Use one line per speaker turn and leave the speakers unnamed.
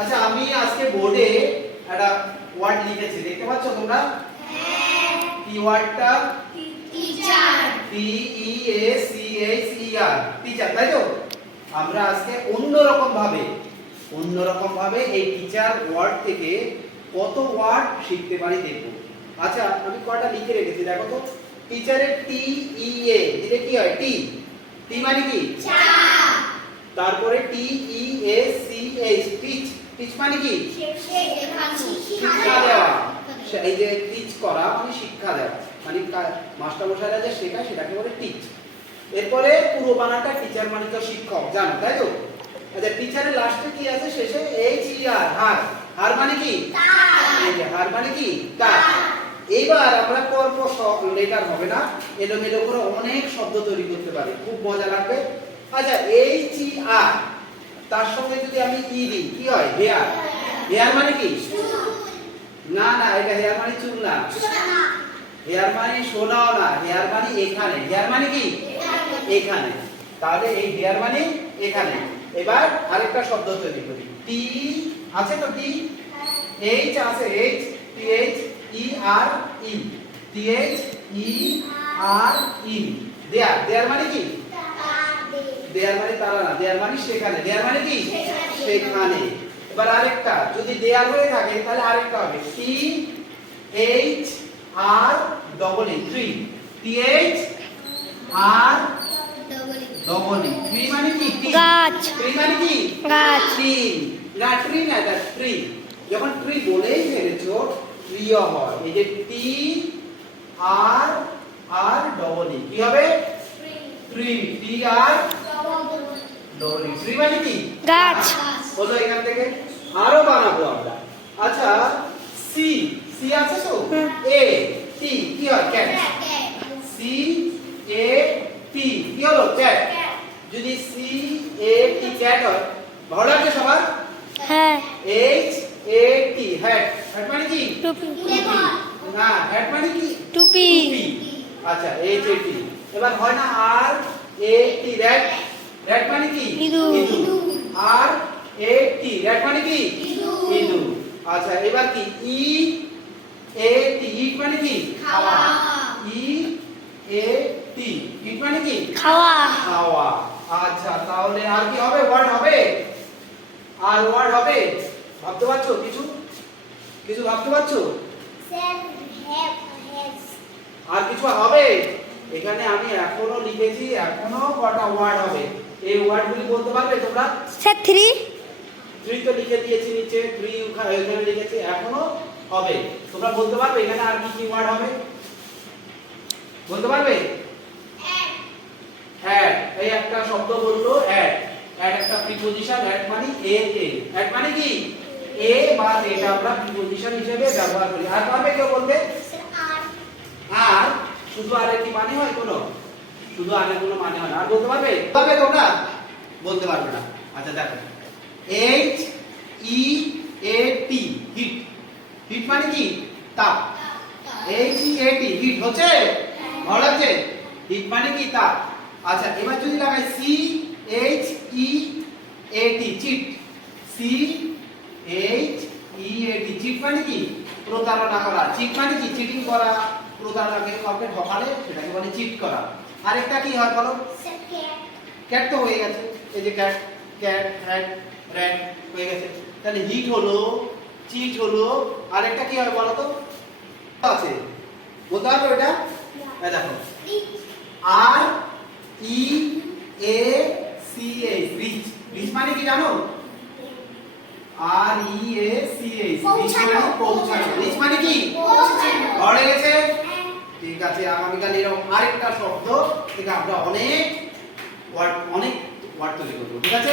আচ্ছা আমি আজকে বোর্ডে একটা ওয়ার্ড লিখেছি। দেখতে পাচ্ছ তোমরা? কি ওয়ার্ডটা
teacher
T E A C H E R teacher তাই তো? আমরা আজকে অন্যরকম ভাবে অন্যরকম ভাবে এই টিচার ওয়ার্ড থেকে কত ওয়ার্ড শিখতে পারি দেখব। আচ্ছা আমি কয়টা লিখে রেখেছি দেখো তো। টিচারের টি ই এ দিলে কি হয়? টি টি মানে কি?
চা
তারপরে T E A C H teach teach মানে কি? শিক্ষা দেওয়া। এই যে টিচ করা মানে শিক্ষা দেওয়া। মানে মাস্টার মশাইরা যে শেখায় সেটাকে বলে টিচ এরপরে পুরো বানানটা টিচার মানে তো শিক্ষক জানো তাই তো? আচ্ছা টিচারের লাস্টে কি আছে? শেষে এইচ ই আর হার। হার মানে কি? হার মানে কি? এইবার আমরা পরপ লেটার হবে না। এলোমেলো করে অনেক শব্দ তৈরি করতে পারি। খুব মজা লাগবে। আচ্ছা এইচ ই আর তার সঙ্গে যদি আমি ই দিই, কি হয়? হেয়ার। হেয়ার মানে কি? না না, এটা হেয়ার মানে চুল না হেয়ার মানে সোনাও না, হেয়ার মানে এখানে। হেয়ার মানে কি? এখানে। তাহলে এই হেয়ার মানে এখানে। এবার আরেকটা শব্দ তৈরি করি। টি আছে তো টি এইচ আছে H T H E R E T H E R E there there মানে কি? দেয়ার মানে তারা না দেয়ার মানে সেখানে। দেয়ার মানে কি? সেখানে। এবার আরেকটা যদি দেয়ার হয়ে থাকে তাহলে আরেকটা হবে। T H R double E three T H R double E three মানে কি?
গাছ।
ট্রি মানে কি?
গাছ।
ট্রি না ট্রি না এটা ট্রি যখন ট্রি বলেই ফেলেছো ট্রিও হয়। এই যে টি আর আর ডবল ই কি হবে? Tree T R double tree মানে কি
গাছ।
বলো এখান থেকে আরও বানাবো আমরা। আচ্ছা সি সি আছে তো? এ টি কি হয়? ক্যাট সি এ টি কি হলো? ক্যাট যদি সি এ টি ক্যাট হয় ভালো লাগছে সবার?
হ্যাঁ।
H A T hat hat মানে কি?
টুপি।
না হ্যাট মানে কি?
টুপি।
আচ্ছা এইচ এ টি এবার হয় না আর এ টি র‍্যাট র‍্যাট মানে কি?
ইঁদুর।
আর এ টি র‍্যাট মানে কি।
ইঁদুর।
আচ্ছা এবার কি? ই এ টি ইট মানে কি?
খাওয়া।
ই এ টি ইট মানে কি?
খাওয়া।
খাওয়া। আচ্ছা তাহলে আর কি হবে? ওয়ার্ড হবে? আর ওয়ার্ড হবে? ভাবতে পারছ? কিছু? কিছু ভাবতে পারছ? আর কিছু হবে? এখানে আমি এখনও লিখেছি এখনও কটা ওয়ার্ড হবে। এই ওয়ার্ডগুলি বলতে পারবে তোমরা?
স্যার থ্রি
থ্রি তো লিখে দিয়েছি নিচে থ্রি এখানে লিখেছি এখনও হবে। তোমরা বলতে পারবে এখানে আর কি কি ওয়ার্ড হবে? বলতে পারবে? অ্যাড এই একটা শব্দ বলল অ্যাড অ্যাড একটা প্রিপজিশন অ্যাড মানে এ এ অ্যাড মানে কি? এ বা এটা আমরা প্রিপজিশন হিসেবে ব্যবহার করি। আর পারবে কেউ বলবে আর শুধু আরের কি মানে হয় কোনো? শুধু আরের কোনো মানে হয় না। আর বলতে পারবে? পারবে তোমরা বলতে পারবে না। আচ্ছা দেখো। H E A T heat heat মানে কি? তাপ। H E A T hit হচ্ছে? ভালো লাগছে? হিট মানে কি? তাপ। আচ্ছা এবার যদি লাগাই C H E A T cheat. C H E A T cheat মানে কি? প্রতারণা করা। চিট মানে কি? চিটিং করা, প্রতারণাকে কাউকে ঠকালে সেটাকে বলে চিট করা। আরেকটা কি হয় বলো? ক্যাট তো হয়ে গেছে। এই যে ক্যাট ক্যাট হ্যাট র্যাট হয়ে গেছে। তাহলে হিট হলো চিট হলো আরেকটা কি হয় বলো তো? আছে? বলতে পারবে এই দেখো। R E A C H reach reach মানে কি জানো? R E A C H reach মানে পৌঁছানো। রিচ মানে কি? ঘরে গেছে ঠিক আছে, আগামীকাল এরকম আরেকটা শব্দ থেকে আমরা অনেক ওয়ার্ড অনেক ওয়ার্ড তৈরি করব, ঠিক আছে?